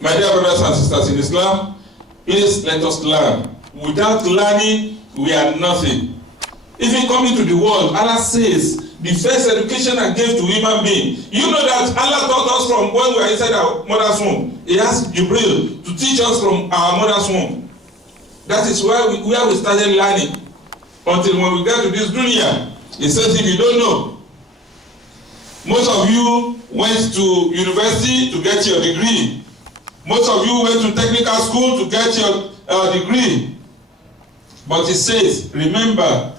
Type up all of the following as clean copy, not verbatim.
My dear brothers and sisters in Islam, please let us learn. Without learning, we are nothing. If you come into the world, Allah says, the first education I gave to human being. You know that Allah taught us from when we were inside our mother's womb. He asked Jibril to teach us from our mother's womb. That is where we started learning. Until when we get to this dunya, he says, if you don't know, most of you went to university to get your degree. Most of you went to technical school to get your degree. But it says, remember,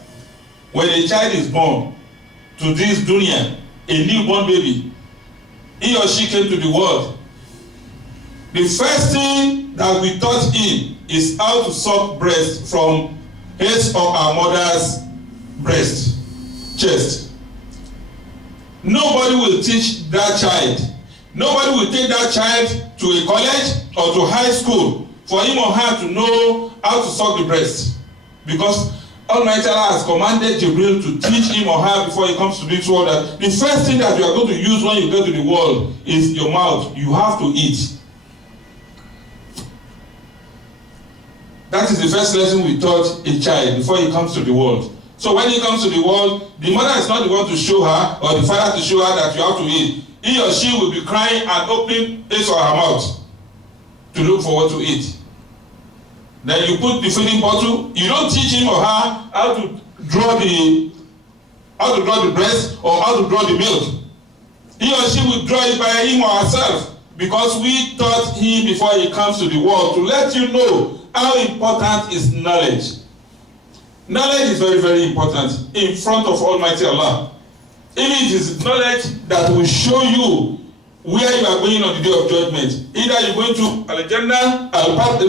when a child is born to this dunya, a newborn baby, he or she came to the world. The first thing that we taught him is how to suck breast from his or our mother's breast, chest. Nobody will teach that child. Nobody will take that child to a college or to high school for him or her to know how to suck the breast. Because Almighty Allah has commanded Jibril to teach him or her before he comes to this world that the first thing that you are going to use when you go to the world is your mouth. You have to eat. That is the first lesson we taught a child before he comes to the world. So when he comes to the world, the mother is not the one to show her or the father to show her that you have to eat. He or she will be crying and opening his or her mouth to look for what to eat. Then you put the feeding bottle. You don't teach him or her how to draw the breast or how to draw the milk. He or she will draw it by him or herself because we taught him before he comes to the world to let you know how important is knowledge. Knowledge is very, very important in front of Almighty Allah. If it is knowledge that will show you where you are going on the day of judgment. Either you're going to Al-Jannah,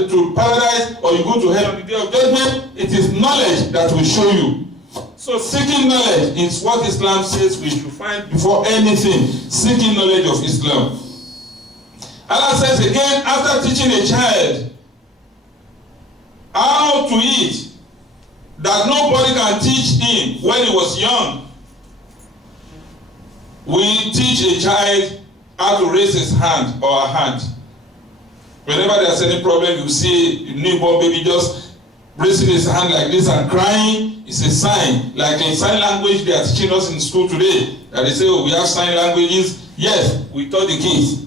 to paradise, or you go to hell on the day of judgment. It is knowledge that will show you. So seeking knowledge is what Islam says we should find before anything. Seeking knowledge of Islam. Allah says again, after teaching a child how to eat, that nobody can teach him when he was young. We teach a child how to raise his hand or her hand. Whenever there's any problem, you see a newborn baby just raising his hand like this and crying. It's a sign. Like in sign language they are teaching us in school today. That they say, oh, we have sign languages. Yes, we taught the kids.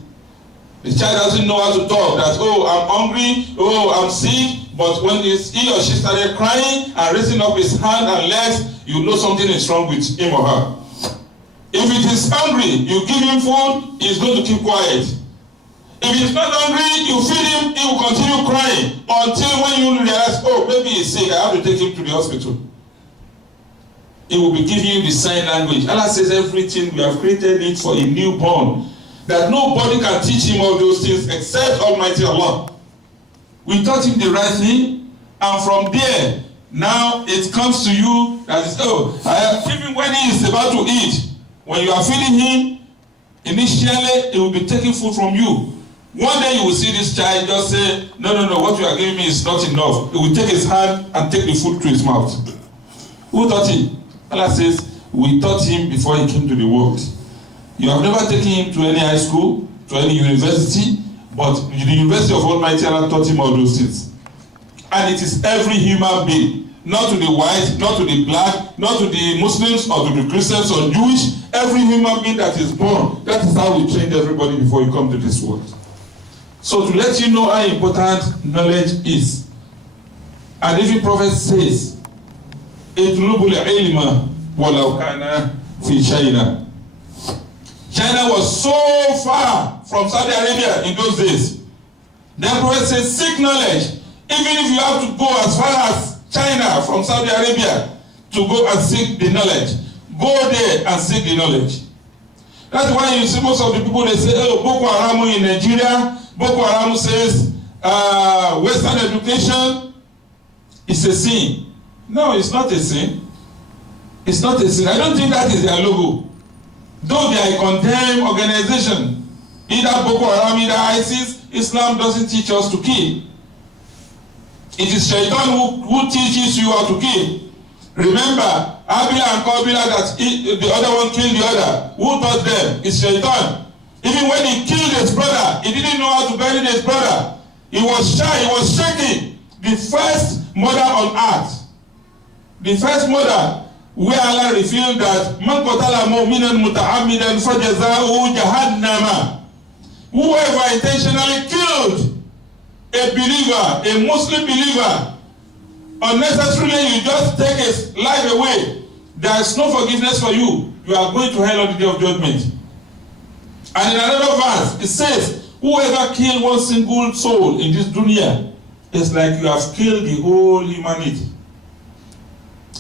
The child doesn't know how to talk. That, oh, I'm hungry. Oh, I'm sick. But when he or she started crying and raising up his hand and legs, you know something is wrong with him or her. If it is hungry, you give him food, he's going to keep quiet. If he's not hungry, you feed him, he will continue crying until when you realize, oh, maybe he's sick, I have to take him to the hospital. He will be giving you the sign language. Allah says everything, we have created it for a newborn. That nobody can teach him all those things except Almighty Allah. We taught him the right thing, and from there, now it comes to you that is, oh, even when he is about to eat, when you are feeding him, initially he will be taking food from you. One day you will see this child just say, no, what you are giving me is not enough. He will take his hand and take the food to his mouth. Who taught him? Allah says, we taught him before he came to the world. You have never taken him to any high school, to any university, but the University of Almighty Allah taught him all those things. And it is every human being. Not to the white, not to the black, not to the Muslims or to the Christians or Jewish. Every human being that is born, that is how we trained everybody before you come to this world. So to let you know how important knowledge is. And even Prophet says, Itlubul ilma walau kana fi China. China was so far from Saudi Arabia in those days. The Prophet says, seek knowledge. Even if you have to go as far as China from Saudi Arabia to go and seek the knowledge. Go there and seek the knowledge. That's why you see most of the people, they say, oh, Boko Haram in Nigeria. Boko Haram says Western education is a sin. No, it's not a sin. It's not a sin. I don't think that is their logo. Though they are a condemned organization, either Boko Haram, either ISIS, Islam doesn't teach us to kill. It is Shaitan who teaches you how to kill. Remember, Abila and Qabila, that the other one killed the other. Who taught them? It's Shaitan. Even when he killed his brother, he didn't know how to bury his brother. He was shy, he was shaking. The first mother on earth, the first mother where Allah revealed that man qatala mu'minan muta'ammidan fajaza'uhu jahannama. Whoever intentionally killed a believer, a Muslim believer, unnecessarily you just take his life away, there is no forgiveness for you. You are going to hell on the day of judgment. And in another verse, it says, whoever killed one single soul in this dunya, it's like you have killed the whole humanity.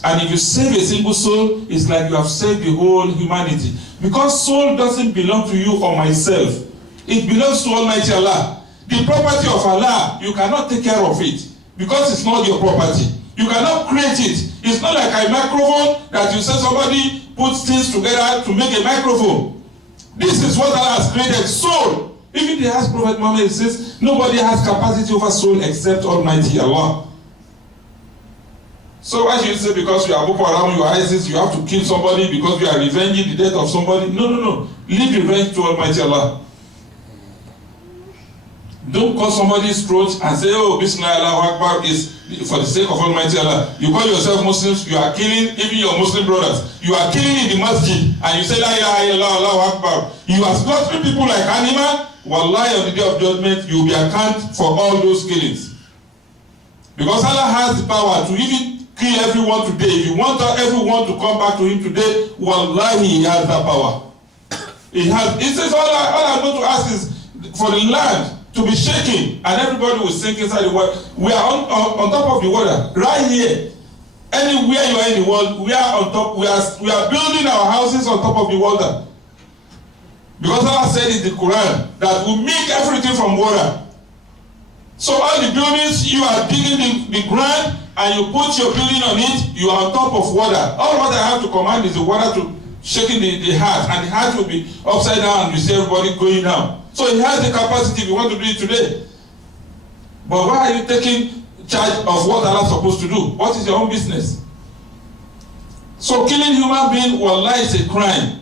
And if you save a single soul, it's like you have saved the whole humanity. Because soul doesn't belong to you or myself. It belongs to Almighty Allah. The property of Allah, you cannot take care of it because it's not your property. You cannot create it. It's not like a microphone that you say somebody puts things together to make a microphone. This is what Allah has created, soul. Even the last Prophet Muhammad says, nobody has capacity over soul except Almighty Allah. So why should you say because you are Boko Haram, you are ISIS, you have to kill somebody because you are revenging the death of somebody? No. Leave revenge to Almighty Allah. Don't cut somebody's throat and say, oh, Bismillah Allahu Akbar is for the sake of Almighty Allah. You call yourself Muslims, you are killing even your Muslim brothers. You are killing in the masjid and you say, La ilaha illallah Allahu Akbar. You are slaughtering people like animals. Wallahi, on the day of judgment, you will be accountable for all those killings. Because Allah has the power to even kill everyone today. If you want everyone to come back to Him today, Wallahi, He has that power. He says, all I'm going to ask is for the land to be shaking and everybody will sink inside the water. We are on top of the water, right here. Anywhere you are in the world, we are on top. We are building our houses on top of the water. Because Allah said in the Quran that we make everything from water. So all the buildings, you are digging the ground and you put your building on it, you are on top of water. All what I have to command is the water to shaking the heart, and the heart will be upside down and you see everybody going down. So he has the capacity if you want to do it today. But why are you taking charge of what Allah is supposed to do? What is your own business? So killing human being, wallahi, is a crime.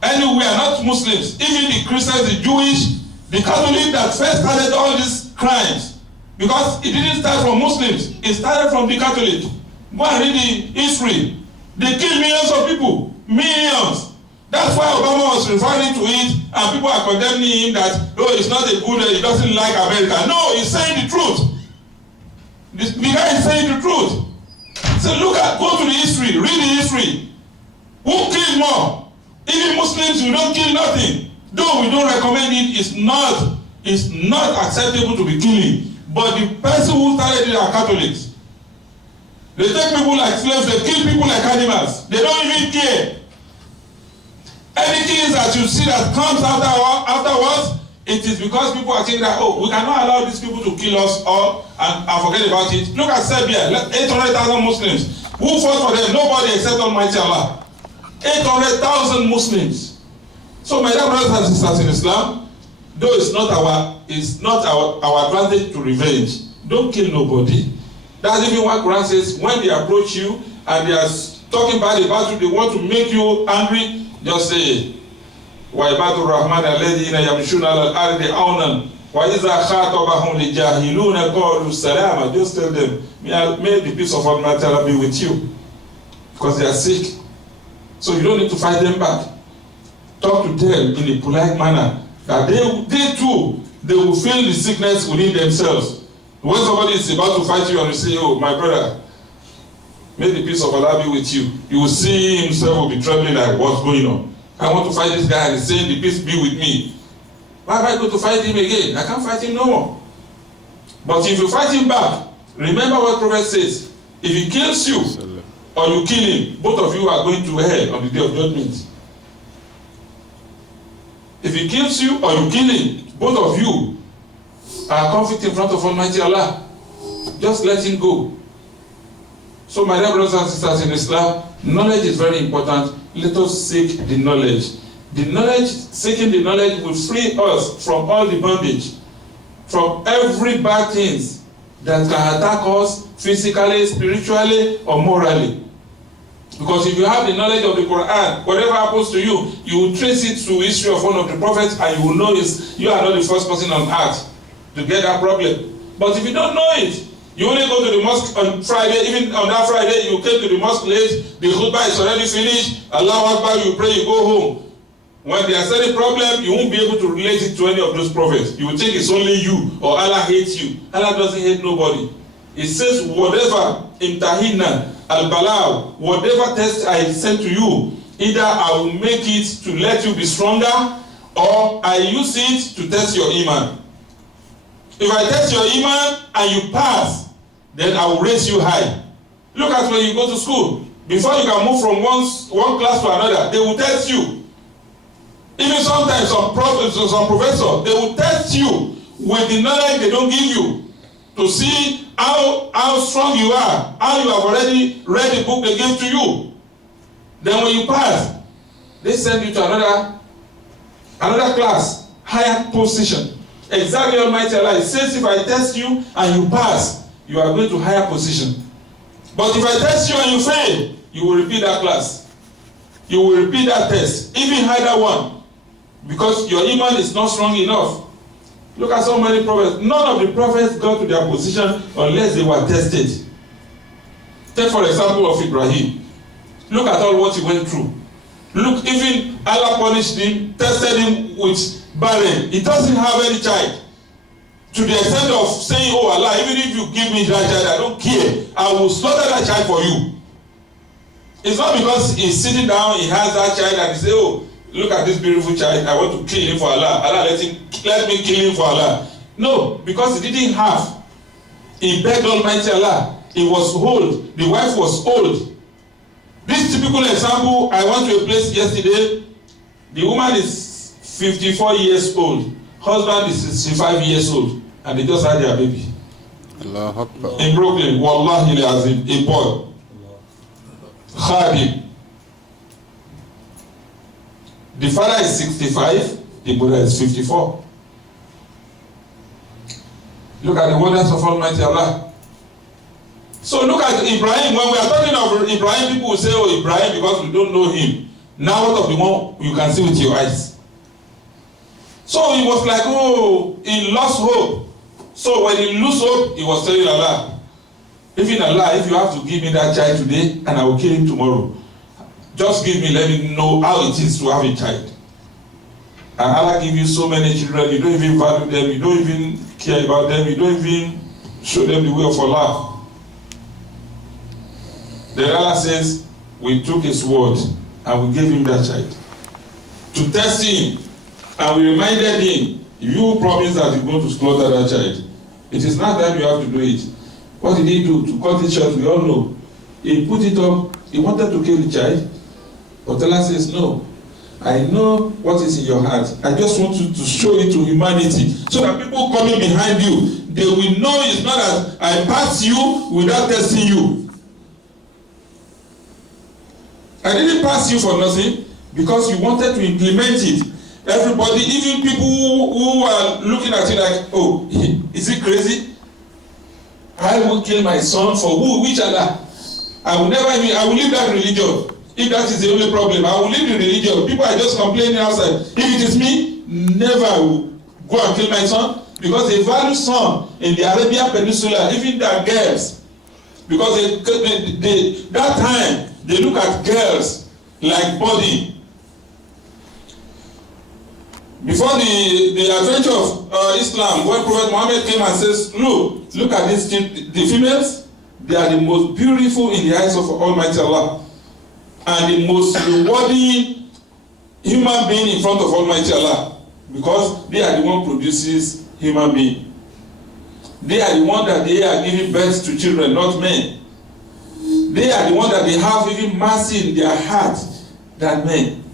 Anywhere, not Muslims, even the Christians, the Jewish, the Catholic that first started all these crimes. Because it didn't start from Muslims, it started from the Catholic. Go and read the history. They killed millions of people. Millions. That's why Obama was referring to it, and people are condemning him that, oh, it's not a good, he doesn't like America. No, he's saying the truth. The guy is saying the truth. So go to the history, read the history. Who killed more? Even Muslims, you don't kill nothing. Though we don't recommend it, it's not acceptable to be killing. But the person who started it are Catholics. They take people like slaves, they kill people like animals. They don't even care. Anything that you see that comes afterwards, it is because people are saying that, oh, we cannot allow these people to kill us all and forget about it. Look at Serbia, 800,000 Muslims. Who fought for them? Nobody except Almighty Allah. 800,000 Muslims. So my dear brothers and sisters in Islam, though it's not our advantage to revenge. Don't kill nobody. That's even what Quran says. When they approach you and they are talking bad about you, they want to make you angry, just say, وَعِبَادُ الرَّحْمَنَ الَّذِينَ يَمْشُونَ عَلَى الْأَرْضِ هَوْنًا وَإِذَا خَاطَبَهُمْ الْجَاهِلُونَ قَالُوا السَّلَامَ. Just tell them, may the peace of Almighty Allah be with you. Because they are sick. So you don't need to fight them back. Talk to them in a polite manner. That they too, they will feel the sickness within themselves. When somebody is about to fight you and you say, oh, my brother, may the peace of Allah be with you. You will see himself will be trembling like, what's going on? I want to fight this guy and he's saying, the peace be with me. Why am I going to fight him again? I can't fight him no more. But if you fight him back, remember what Prophet says. If he kills you or you kill him, both of you are going to hell on the day of judgment. If he kills you or you kill him, both of you are conflict in front of Almighty Allah. Just let him go. So my dear brothers and sisters in Islam, knowledge is very important. Let us seek the knowledge. Seeking the knowledge will free us from all the bondage, from every bad things that can attack us physically, spiritually, or morally. Because if you have the knowledge of the Quran, whatever happens to you, you will trace it to history of one of the prophets, and you will know you are not the first person on earth to get that problem. But if you don't know it, you only go to the mosque on Friday. Even on that Friday, you came to the mosque late, the khutbah is already finished, Allahu Akbar, you pray, you go home. When there is any problem, you won't be able to relate it to any of those prophets. You will think it's only you, or Allah hates you. Allah doesn't hate nobody. It says, whatever imtahina al-balaw, whatever test I send to you, either I will make it to let you be stronger, or I use it to test your iman. If I test your iman and you pass, then I will raise you high. Look at when you go to school. Before you can move from one class to another, they will test you. Even sometimes some professors, they will test you with the knowledge they don't give you, to see how strong you are, how you have already read the book they gave to you. Then when you pass, they send you to another class, higher position. Exactly, Almighty Allah. It says if I test you and you pass, you are going to higher position. But if I test you and you fail, you will repeat that class. You will repeat that test, even higher one, because your iman is not strong enough. Look at so many prophets. None of the prophets got to their position unless they were tested. Take for example of Ibrahim. Look at all what he went through. Look, even Allah punished him, tested him with barren. He doesn't have any child. To the extent of saying, oh Allah, even if you give me that child, I don't care. I will slaughter that child for you. It's not because he's sitting down, he has that child, and he say, oh, look at this beautiful child, I want to kill him for Allah. Allah, let me kill him for Allah. No, because he didn't have. He begged Almighty Allah. He was old. The wife was old. This typical example, I went to a place yesterday. The woman is 54 years old. Husband is 65 years old. And they just had their baby. Allah Akbar. In Brooklyn, Wallahi al-Azim, a boy. Khadim. The father is 65, the mother is 54. Look at the wonders of Almighty Allah. So look at Ibrahim. When we are talking of Ibrahim, people will say, oh, Ibrahim, because we don't know him. Now what of the one you can see with your eyes? So he was like, oh, he lost hope. So when he lost hope, he was telling Allah, even Allah, if you have to give me that child today, and I will kill him tomorrow, just give me, let me know how it is to have a child. And Allah give you so many children, you don't even value them, you don't even care about them, you don't even show them the way of Allah. Then Allah says, we took his word and we gave him that child to test him, and we reminded him, you promised that you're going to slaughter that child. It is not that you have to do it. What did he do? To cut it short, we all know. He put it up, he wanted to kill the child, but Allah says, no, I know what is in your heart. I just want you to show it to humanity, so that people coming behind you, they will know it's not that I pass you without testing you. I didn't pass you for nothing, because you wanted to implement it. Everybody, even people who are looking at you like, oh, is he crazy? I will kill my son for who? Which Allah? I will leave that religion. If that is the only problem, I will leave the religion. People are just complaining outside. If it is me, never I will go and kill my son, because they value son in the Arabian Peninsula, even their girls. Because that time, they look at girls like body. Before the adventure of Islam, when Prophet Muhammad came and says, look at these the females, they are the most beautiful in the eyes of Almighty Allah, and the most rewarding human being in front of Almighty Allah, because they are the one produces human being. They are the one that they are giving birth to children, not men. They are the one that they have even mercy in their heart than men.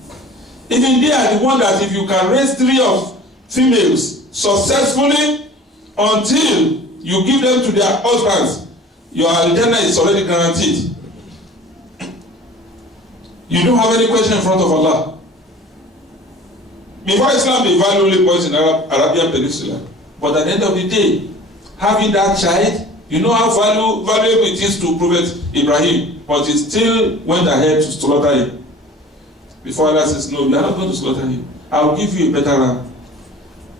Even they are the one that if you can raise 3 of females successfully until you give them to their husbands, your Al-Jannah is already guaranteed. You don't have any question in front of Allah. Before Islam, they value only boys in Arabian Peninsula. But at the end of the day, having that child, you know how valuable it is to Prophet Ibrahim. but he still went ahead to slaughter him. Before Allah says, no, you are not going to slaughter him. I will give you a better ram.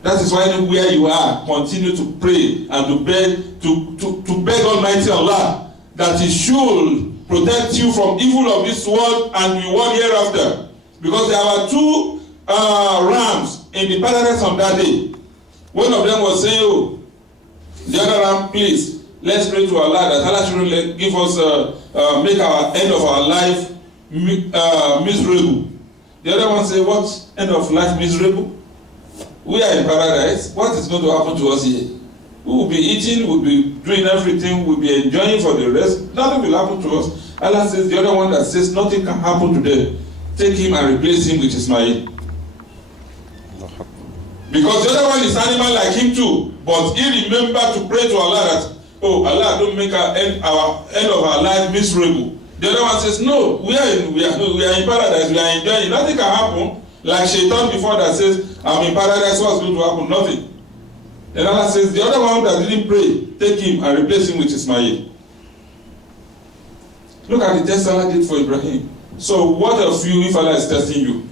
That is why where you are, continue to pray and to beg Almighty Allah that He should protect you from evil of this world and reward hereafter. Because there were two rams in the paradise on that day. One of them was saying, oh, the other ram, please, let's pray to Allah that Allah should give us, make our end of our life miserable. The other one said, what end of life miserable? We are in paradise. What is going to happen to us here? We will be eating, we will be doing everything, we will be enjoying for the rest. Nothing will happen to us. Allah says, the other one that says nothing can happen to them, take him and replace him with Ismail. Because the other one is animal like him too. But he remembered to pray to Allah that, oh, Allah, don't make our end of our life miserable. The other one says, no, we are in paradise, we are enjoying. Nothing can happen. Like Shaitan before that says, I'm in paradise, what's going to happen? Nothing. Then Allah says, the other one that didn't pray, take him and replace him with Ismail. Look at the test Allah did for Ibrahim. So what of you if Allah is testing you?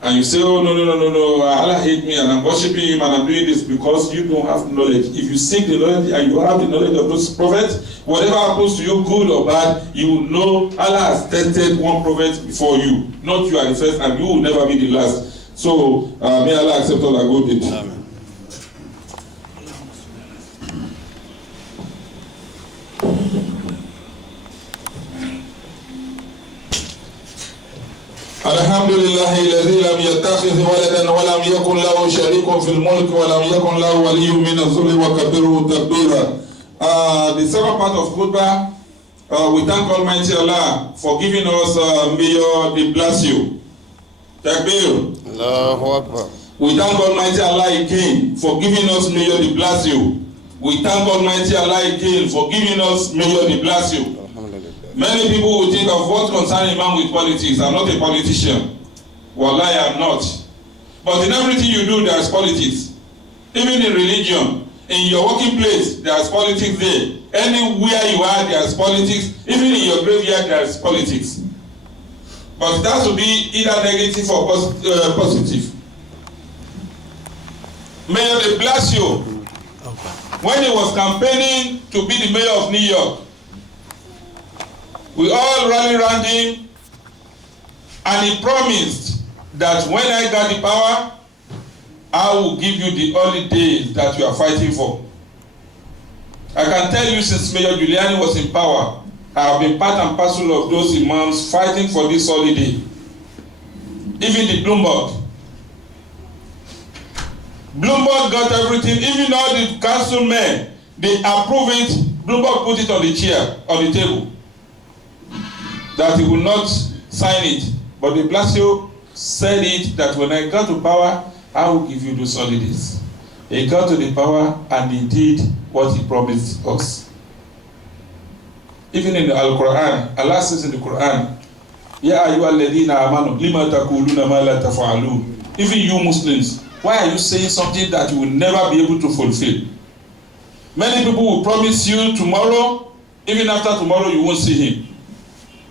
And you say, oh, no, Allah hate me and I'm worshiping him and I'm doing this because you don't have knowledge. If you seek the knowledge and you have the knowledge of those prophets, whatever happens to you, good or bad, you will know Allah has tested one prophet before you. Not you are the first and you will never be the last. So may Allah accept all our good deeds. Amen. الحمد لله الذي لم يتخذ ولدا ولم يكن له شريك في الملك ولم يكن له ولي من الذل وكبره تكبيرا. The second part of khutbah, we thank Almighty Allah for giving us Mayor de Blasio. Takbir. Allahu Akbar. We thank Almighty Allah again for giving us Mayor de Blasio. We thank Almighty Allah again for giving us Mayor de Blasio. Many people will think of what concerns Imam with politics. I'm not a politician. Wallahi, I'm not. But in everything you do, there is politics. Even in religion, in your working place, there is politics there. Anywhere you are, there is politics. Even in your graveyard, there is politics. But that will be either negative or positive. Mayor de Blasio, when he was campaigning to be the mayor of New York, we all rallied around him and he promised that when I got the power, I will give you the holidays that you are fighting for. I can tell you since Mayor Giuliani was in power, I have been part and parcel of those imams fighting for this holiday. Even the Bloomberg got everything, even all the councilmen, they approve it, Bloomberg put it on the chair, on the table, that he will not sign it. But de Blasio said it that when I got to power, I will give you those holidays. He got to the power and he did what he promised us. Even in the Al-Quran, Allah says in the Quran, Ya ayyuhalladhina amanu lima taquluna ma la taf'alun. Even you Muslims, why are you saying something that you will never be able to fulfill? Many people will promise you tomorrow, even after tomorrow you won't see him.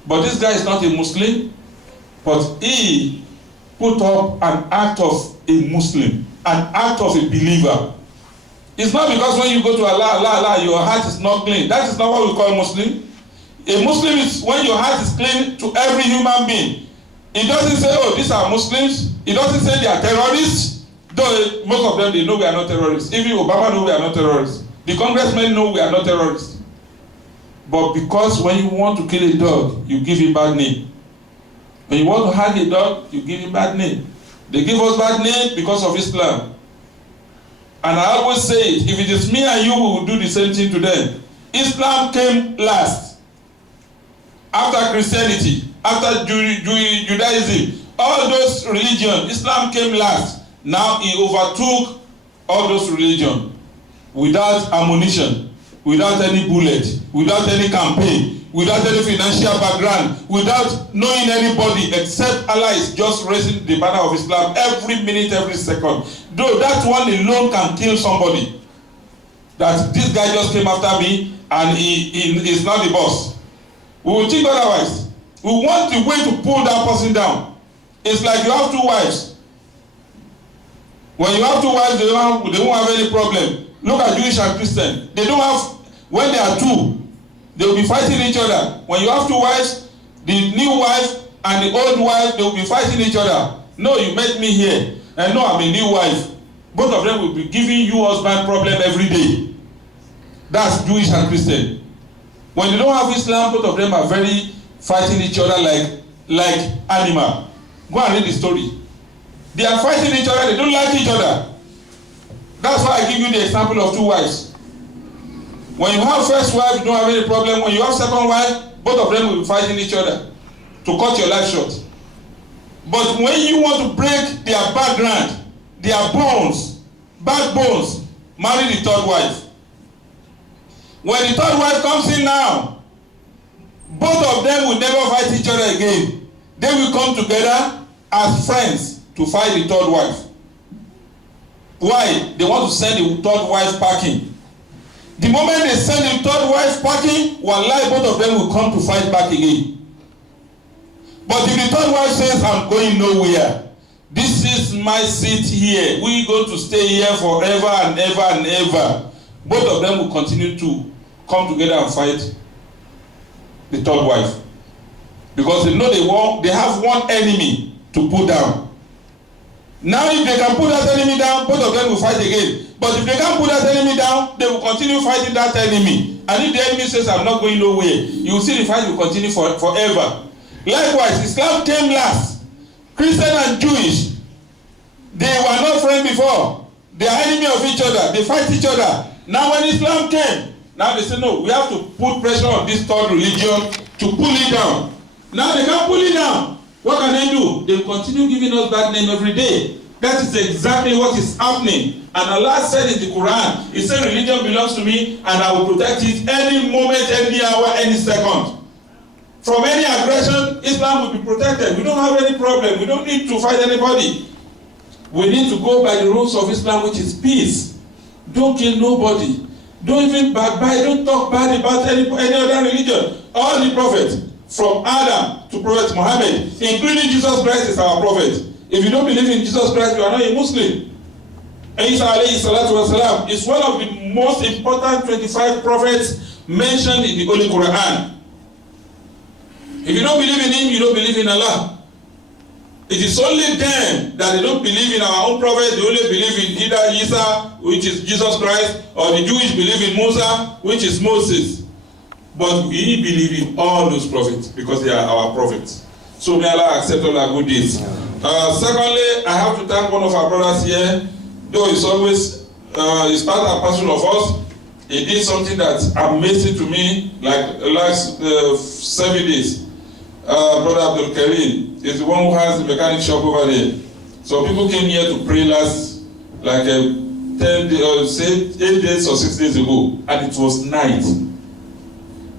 But this guy is not a Muslim, but he put up an act of a Muslim, an act of a believer. It's not because when you go to Allah, your heart is not clean. That is not what we call Muslim. A Muslim is when your heart is clean to every human being. It doesn't say, oh, these are Muslims. It doesn't say they are terrorists. Though most of them, they know we are not terrorists. Even Obama knows we are not terrorists. The congressmen know we are not terrorists. But because when you want to kill a dog, you give him bad name. When you want to hang a dog, you give him bad name. They give us bad name because of Islam. And I always say it, if it is me and you, we will do the same thing to them. Islam came last. After Christianity, after Judaism, all those religions, Islam came last. Now he overtook all those religions without ammunition, without any bullet, without any campaign, without any financial background, without knowing anybody except Allah is just raising the banner of Islam every minute, every second. Though that one alone can kill somebody. That this guy just came after me and he is not the boss. We will think otherwise. We want the way to pull that person down. It's like you have two wives. When you have two wives, they won't have any problem. Look at Jewish and Christian. They don't have, when they are two, they will be fighting each other. When you have two wives, the new wife and the old wife, they will be fighting each other. No, you met me here. And no, I'm a new wife. Both of them will be giving you husband problem every day. That's Jewish and Christian. When you don't have Islam, both of them are very fighting each other like animal. Go and read the story. They are fighting each other. They don't like each other. That's why I give you the example of two wives. When you have first wife, you don't have any problem. When you have second wife, both of them will be fighting each other to cut your life short. But when you want to break their background, their bones, backbones, marry the third wife. When the third wife comes in now, both of them will never fight each other again. They will come together as friends to fight the third wife. Why? They want to send the third wife packing. The moment they send the third wife packing, wallahi, both of them will come to fight back again. But if the third wife says, I'm going nowhere, this is my seat here, we're going to stay here forever and ever and ever, both of them will continue to come together and fight the third wife. Because they know they have one enemy to put down. Now if they can put that enemy down, both of them will fight again. But if they can't put that enemy down, they will continue fighting that enemy. And if the enemy says, I'm not going nowhere, you will see the fight will continue forever. Likewise, Islam came last. Christian and Jewish, they were not friends before. They are enemy of each other. They fight each other. Now when Islam came, now they say, no, we have to put pressure on this third religion to pull it down. Now they can't pull it down. What can they do? They continue giving us bad name every day. That is exactly what is happening. And Allah said in the Quran, He said, religion belongs to me and I will protect it any moment, any hour, any second. From any aggression, Islam will be protected. We don't have any problem. We don't need to fight anybody. We need to go by the rules of Islam, which is peace. Don't kill nobody. Don't even backbite. Don't talk bad about any other religion. All the prophets, from Adam to Prophet Muhammad, including Jesus Christ, is our prophet. If you don't believe in Jesus Christ, you are not a Muslim. Isa alayhi salatu wasalam is one of the most important 25 prophets mentioned in the Holy Quran. If you don't believe in him, you don't believe in Allah. It is only them that they don't believe in our own prophet. They only believe in either Isa, which is Jesus Christ, or the Jewish believe in Musa, which is Moses. But we believe in all those prophets because they are our prophets. So may Allah accept all our good deeds. Secondly, I have to thank one of our brothers here. Though it's always it's part and parcel of us. He did something that's amazing to me, like the last 7 days. Brother Abdul Karim is the one who has the mechanic shop over there. So people came here to pray last, like 10 days, or say 8 days or 6 days ago, and it was night.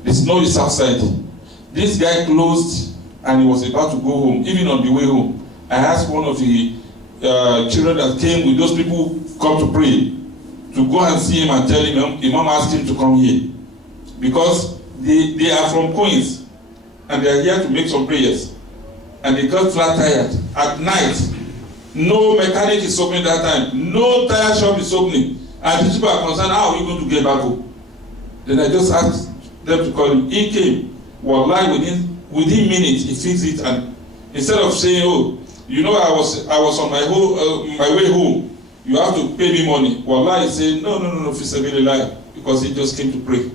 The snow is outside. This guy closed, and he was about to go home. Even on the way home, I asked one of the children that came with those people who come to pray to go and see him and tell him, Imam asked him to come here. Because they are from Queens and they are here to make some prayers. And they got flat tired. At night, no mechanic is opening that time. No tire shop is opening. And these people are concerned, how are we going to get back home? Then I just asked them to call him. He came. Wallahi, within minutes, he fixed it. And instead of saying, oh, you know, I was on my way home. You have to pay me money. Wallahi, he said, no, fisabilillah, because he just came to pray.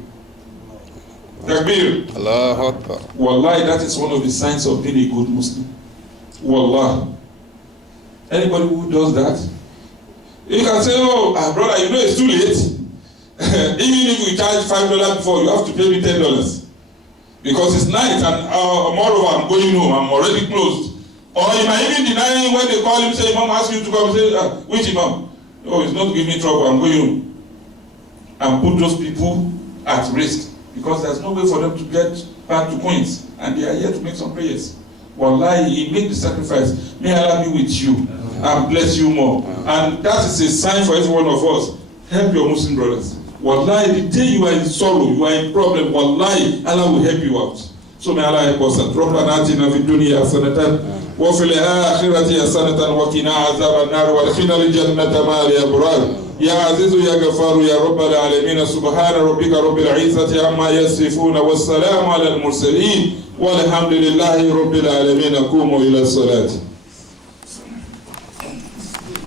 Takbir. Allahu Akbar. Wallahi, that is one of the signs of being a good Muslim. Wallahi. Anybody who does that, you can say, oh, brother, you know it's too late. Even if we charge $5 before, you have to pay me $10. Because it's night and moreover, I'm going home, I'm already closed. Or he might even deny him when they call him, say, Imam ask you to come, say, which Imam? Oh, it's not to give me trouble, I'm going home. And put those people at risk. Because there's no way for them to get back to Queens. And they are here to make some prayers. Wallahi, he made the sacrifice. May Allah be with you and bless you more. And that is a sign for every one of us. Help your Muslim brothers. Wallahi, the day you are in sorrow, you are in problem, wallahi, Allah will help you out. So may Allah help us. ربنا آتنا في الدنيا حسنة وفي الآخرة حسنة وقنا عذاب النار وادخلنا الجنة مع الأبرار يا عزيز يا غفار يا رب العالمين. سبحان ربك رب العزة عما يصفون والسلام على المرسلين والحمد لله رب العالمين. قوموا إلى الصلاة.